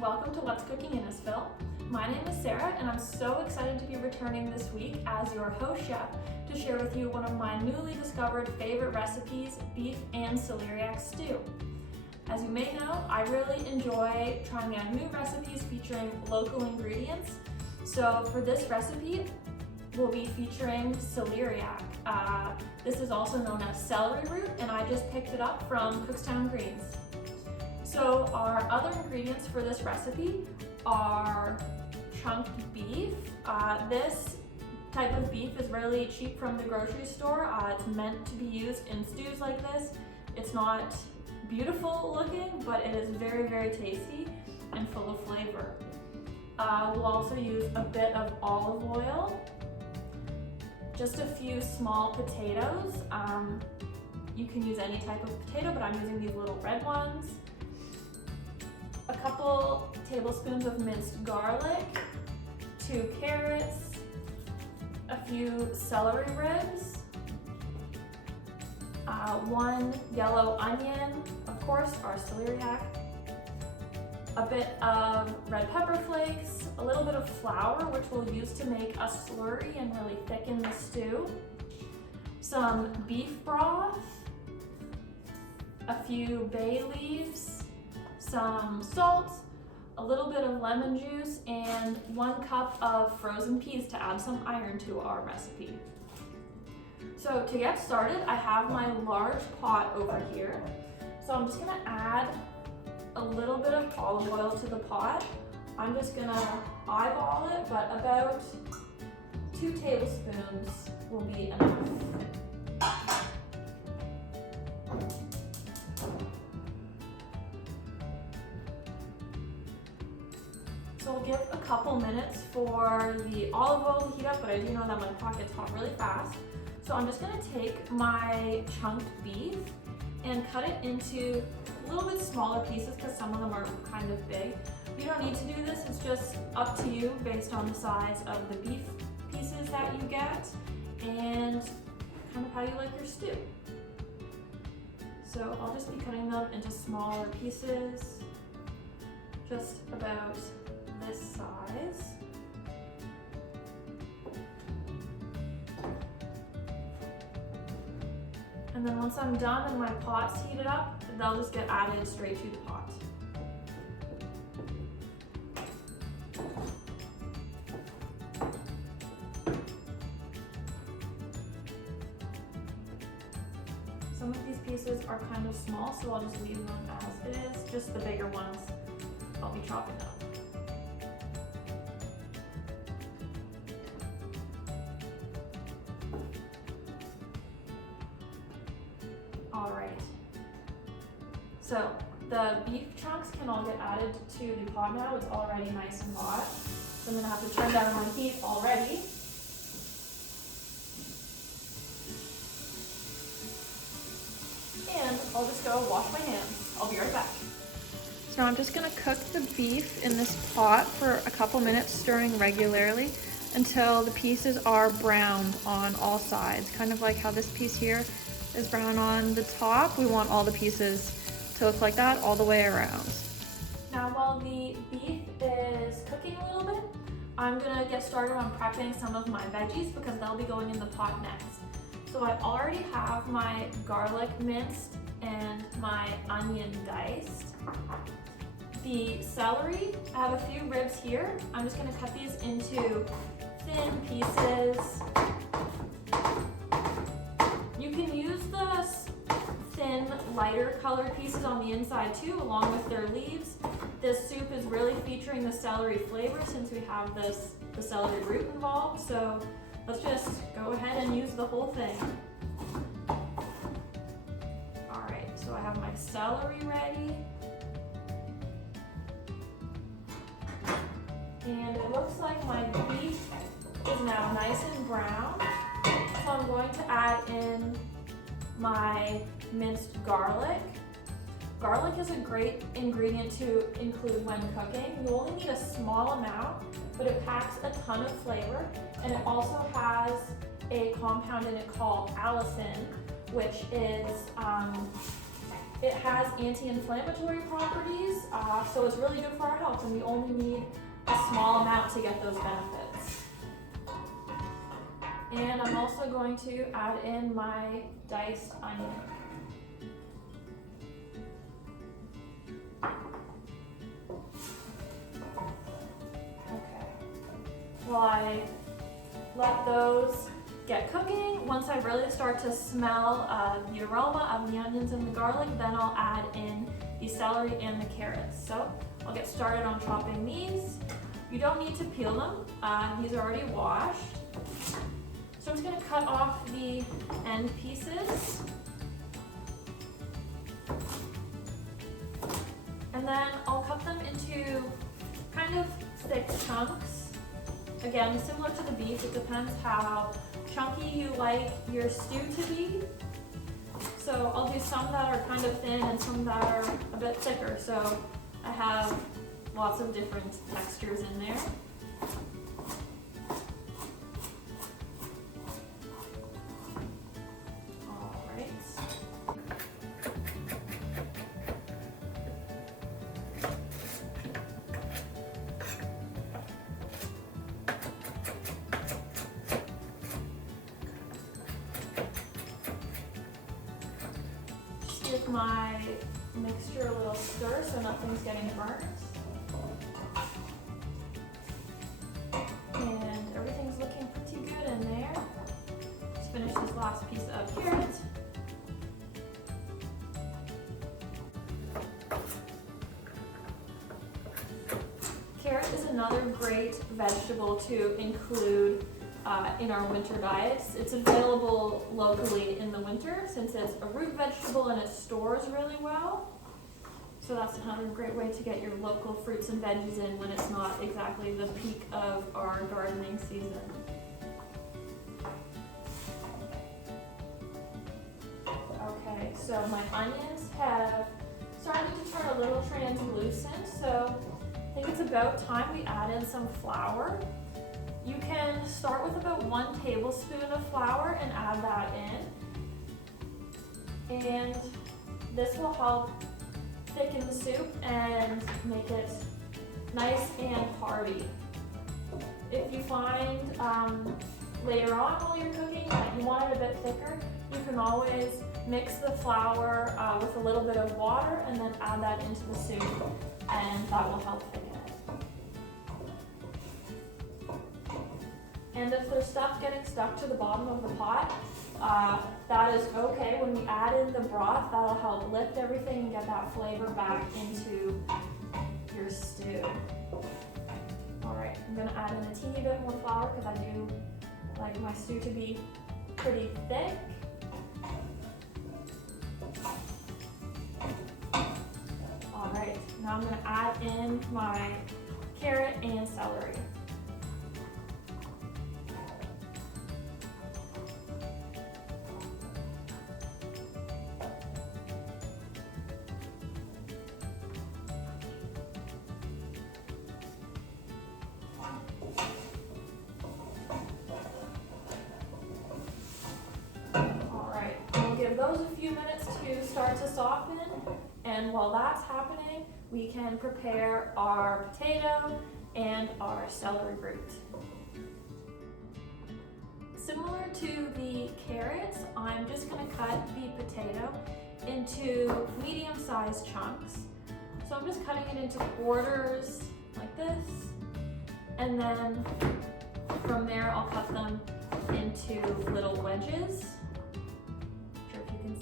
Welcome to What's Cooking Innisfil. My name is Sarah and I'm so excited to be returning this week as your host chef to share with you one of my newly discovered favorite recipes, beef and celeriac stew. As you may know, I really enjoy trying out new recipes featuring local ingredients. So for this recipe, we'll be featuring celeriac. This is also known as celery root, and I just picked it up from Cookstown Greens. So our other ingredients for this recipe are chunked beef. This type of beef is really cheap from the grocery store. It's meant to be used in stews like this. It's not beautiful looking, but it is very, very tasty and full of flavor. We'll also use a bit of olive oil, just a few small potatoes. You can use any type of potato, but I'm using these little red ones. A couple tablespoons of minced garlic, 2 carrots, a few celery ribs, 1 yellow onion, of course, our celeriac, a bit of red pepper flakes, a little bit of flour, which we'll use to make a slurry and really thicken the stew, some beef broth, a few bay leaves, some salt, a little bit of lemon juice, and 1 cup of frozen peas to add some iron to our recipe. So to get started, I have my large pot over here. So I'm just gonna add a little bit of olive oil to the pot. I'm just gonna eyeball it, but about 2 tablespoons will be enough. So we'll give a couple minutes for the olive oil to heat up, but I do know that my pot gets hot really fast. So I'm just gonna take my chunked beef and cut it into a little bit smaller pieces because some of them are kind of big. You don't need to do this, it's just up to you based on the size of the beef pieces that you get and kind of how you like your stew. So I'll just be cutting them into smaller pieces, just about this size. And then once I'm done and my pot's heated up, they'll just get added straight to the pot. Some of these pieces are kind of small, so I'll just leave them as it is. Just the bigger ones I'll be chopping up. Alright, so the beef chunks can all get added to the pot now. It's already nice and hot. So I'm going to have to turn down my heat already. And I'll just go wash my hands. I'll be right back. So I'm just going to cook the beef in this pot for a couple minutes, stirring regularly until the pieces are browned on all sides, kind of like how this piece here is brown on the top. We want all the pieces to look like that all the way around. Now while the beef is cooking a little bit, I'm gonna get started on prepping some of my veggies because they'll be going in the pot next. So I already have my garlic minced and my onion diced. The celery, I have a few ribs here. I'm just gonna cut these into thin pieces. You can use the thin, lighter colored pieces on the inside too, along with their leaves. This soup is really featuring the celery flavor since we have the celery root involved. So let's just go ahead and use the whole thing. All right, so I have my celery ready. And it looks like my beef is now nice and brown. So I'm going to add in my minced garlic. Garlic is a great ingredient to include when cooking. You only need a small amount, but it packs a ton of flavor. And it also has a compound in it called allicin, which is It has anti-inflammatory properties, so it's really good for our health, and we only need a small amount to get those benefits. And I'm also going to add in my diced onion. Okay. While I let those get cooking, once I really start to smell the aroma of the onions and the garlic, then I'll add in the celery and the carrots. So I'll get started on chopping these. You don't need to peel them, these are already washed. So I'm just gonna cut off the end pieces. And then I'll cut them into kind of thick chunks. Again, similar to the beef, it depends how chunky you like your stew to be. So I'll do some that are kind of thin and some that are a bit thicker. So I have lots of different textures in there. Give my mixture a little stir so nothing's getting burnt. And everything's looking pretty good in there. Just finish this last piece of carrot. Carrot is another great vegetable to include in our winter diets. It's available locally in the winter since it's a root vegetable and it stores really well. So that's another great way to get your local fruits and veggies in when it's not exactly the peak of our gardening season. Okay, so my onions have started to turn a little translucent, so I think it's about time we add in some flour. You can start with about 1 tablespoon of flour and add that in. And this will help thicken the soup and make it nice and hearty. If you find later on while you're cooking that you want it a bit thicker, you can always mix the flour with a little bit of water and then add that into the soup, and that will help thicken it. And if there's stuff getting stuck to the bottom of the pot, that is okay. When we add in the broth, that'll help lift everything and get that flavor back into your stew. All right, I'm gonna add in a teeny bit more flour because I do like my stew to be pretty thick. All right, now I'm gonna add in my carrot and celery. Give those a few minutes to start to soften, and while that's happening, we can prepare our potato and our celery root. Similar to the carrots, I'm just going to cut the potato into medium-sized chunks. So I'm just cutting it into quarters like this, and then from there I'll cut them into little wedges.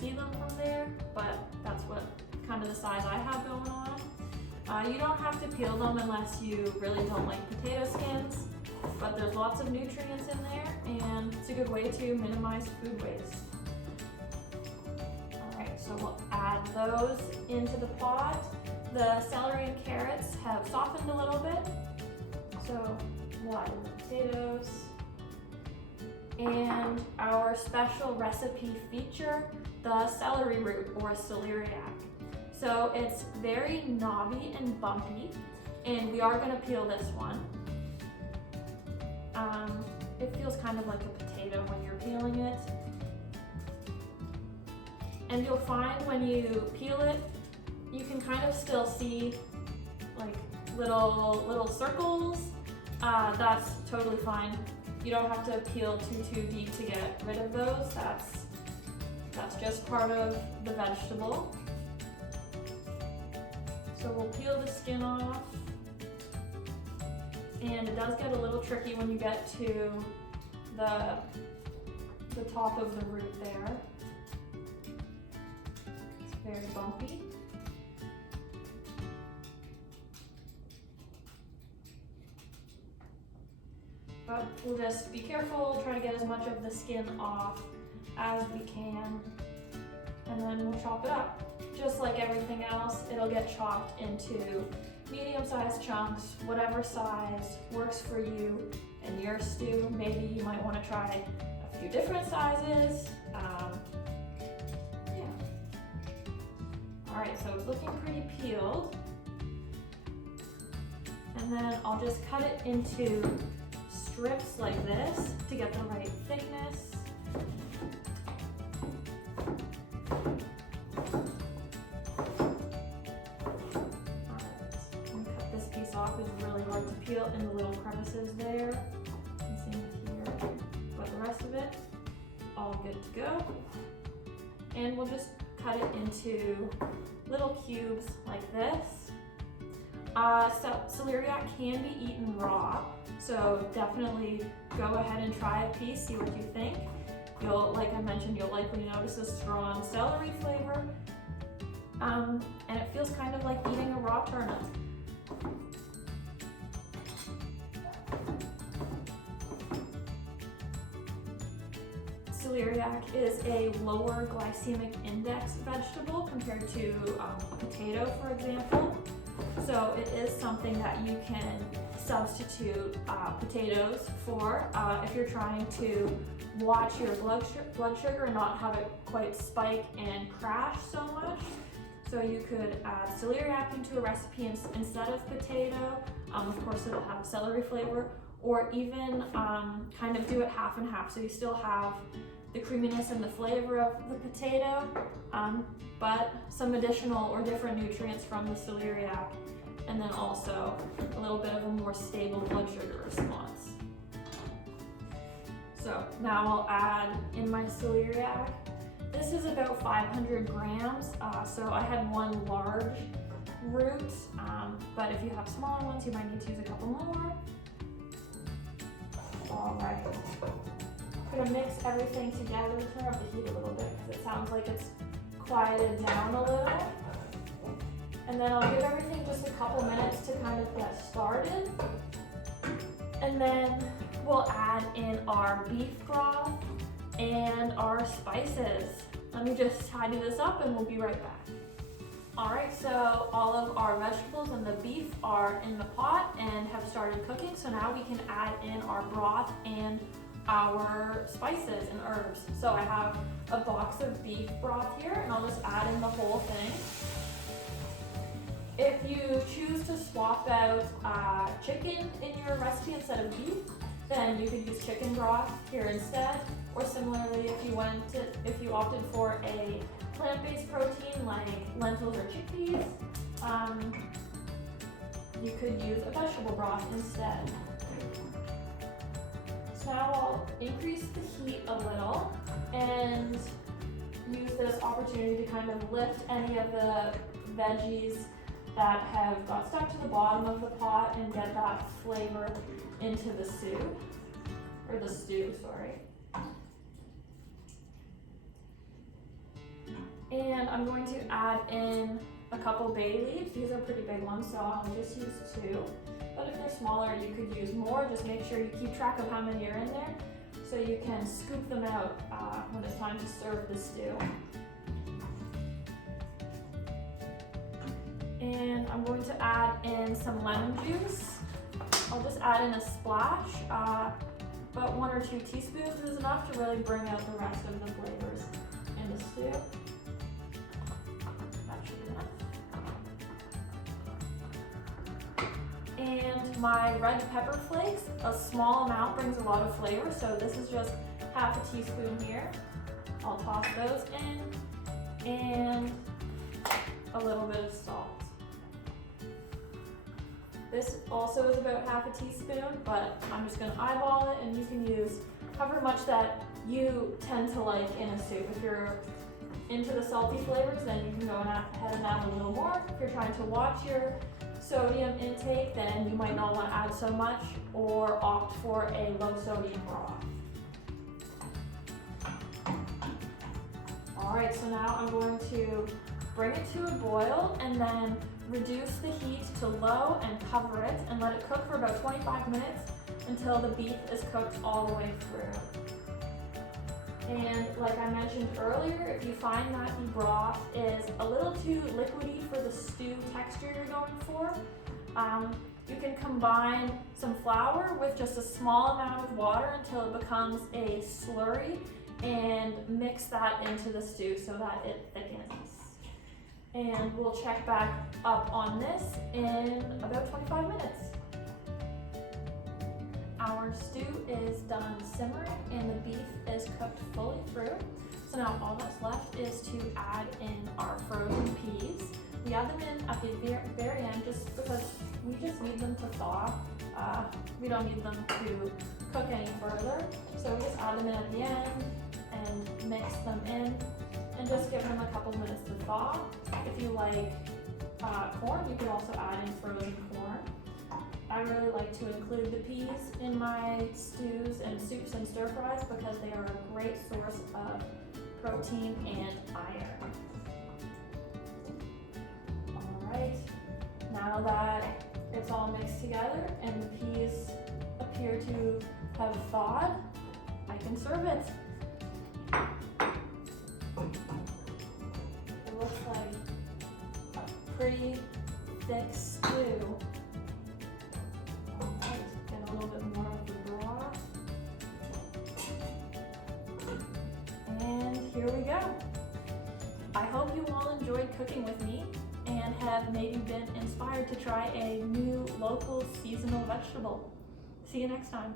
See them from there, but that's what kind of the size I have going on. You don't have to peel them unless you really don't like potato skins, but there's lots of nutrients in there and it's a good way to minimize food waste. Alright, so we'll add those into the pot. The celery and carrots have softened a little bit, so we'll add in the potatoes. And our special recipe feature, the celery root or celeriac. So it's very knobby and bumpy, and we are going to peel this one. It feels kind of like a potato when you're peeling it. And you'll find when you peel it, you can kind of still see like little circles. That's totally fine. You don't have to peel too deep to get rid of those. That's just part of the vegetable. So we'll peel the skin off. And it does get a little tricky when you get to the top of the root there. It's very bumpy. But we'll just be careful, try to get as much of the skin off as we can, and then we'll chop it up. Just like everything else, it'll get chopped into medium-sized chunks, whatever size works for you and your stew. Maybe you might want to try a few different sizes. Yeah. All right, so it's looking pretty peeled. And then I'll just cut it into strips like this to get the right thickness. Is really hard to peel in the little crevices there. And same here. But the rest of it, all good to go. And we'll just cut it into little cubes like this. Celeriac can be eaten raw, so definitely go ahead and try a piece, see what you think. Like I mentioned, you'll likely notice a strong celery flavor. And it feels kind of like eating a raw turnip. Celeriac is a lower glycemic index vegetable compared to a potato, for example. So it is something that you can substitute potatoes for if you're trying to watch your blood sugar and not have it quite spike and crash so much. So you could add celeriac into a recipe instead of potato. Of course, it'll have celery flavor, or even kind of do it half and half. So you still have the creaminess and the flavor of the potato, but some additional or different nutrients from the celeriac, and then also a little bit of a more stable blood sugar response. So now I'll add in my celeriac. This is about 500 grams, so I had one large root, but if you have smaller ones, you might need to use a couple more. All right. I'm gonna mix everything together. Turn up the heat a little bit because it sounds like it's quieted down a little. And then I'll give everything just a couple minutes to kind of get started. And then we'll add in our beef broth and our spices. Let me just tidy this up and we'll be right back. All right, so all of our vegetables and the beef are in the pot and have started cooking. So now we can add in our broth and our spices and herbs. So I have a box of beef broth here, and I'll just add in the whole thing. If you choose to swap out chicken in your recipe instead of beef, then you could use chicken broth here instead. Or similarly, if you opted for a plant-based protein like lentils or chickpeas, you could use a vegetable broth instead. So now I'll increase the heat a little and use this opportunity to kind of lift any of the veggies that have got stuck to the bottom of the pot and get that flavor into the stew, sorry. And I'm going to add in a couple bay leaves. These are pretty big ones, so I'll just use 2. But if they're smaller, you could use more. Just make sure you keep track of how many are in there so you can scoop them out when it's time to serve the stew. And I'm going to add in some lemon juice. I'll just add in a splash. About 1 or 2 teaspoons is enough to really bring out the rest of the flavors in the stew. That should be enough. And my red pepper flakes, a small amount brings a lot of flavor, so this is just half a teaspoon here. I'll toss those in. and a little bit of salt. This also is about half a teaspoon, but I'm just gonna eyeball it, and you can use however much that you tend to like in a soup. If you're into the salty flavors, then you can go ahead and add a little more. If you're trying to watch your sodium intake, then you might not want to add so much, or opt for a low sodium broth. Alright, so now I'm going to bring it to a boil and then reduce the heat to low and cover it and let it cook for about 25 minutes until the beef is cooked all the way through. And like I mentioned earlier, if you find that the broth is a little too liquidy for the stew texture you're going for, you can combine some flour with just a small amount of water until it becomes a slurry and mix that into the stew so that it thickens. And we'll check back up on this in about 25 minutes. Our stew is done simmering and the beef is cooked fully through. So now all that's left is to add in our frozen peas. We add them in at the very end just because we just need them to thaw. We don't need them to cook any further. So we just add them in at the end and mix them in and just give them a couple minutes to thaw. If you like corn, you can also add in frozen corn. I really like to include the peas in my stews and soups and stir fries because they are a great source of protein and iron. Alright, now that it's all mixed together and the peas appear to have thawed, I can serve it. It looks like a pretty thick stew. Alright, get a little bit more of the broth. And here we go. I hope you all enjoyed cooking with me and have maybe been inspired to try a new local seasonal vegetable. See you next time.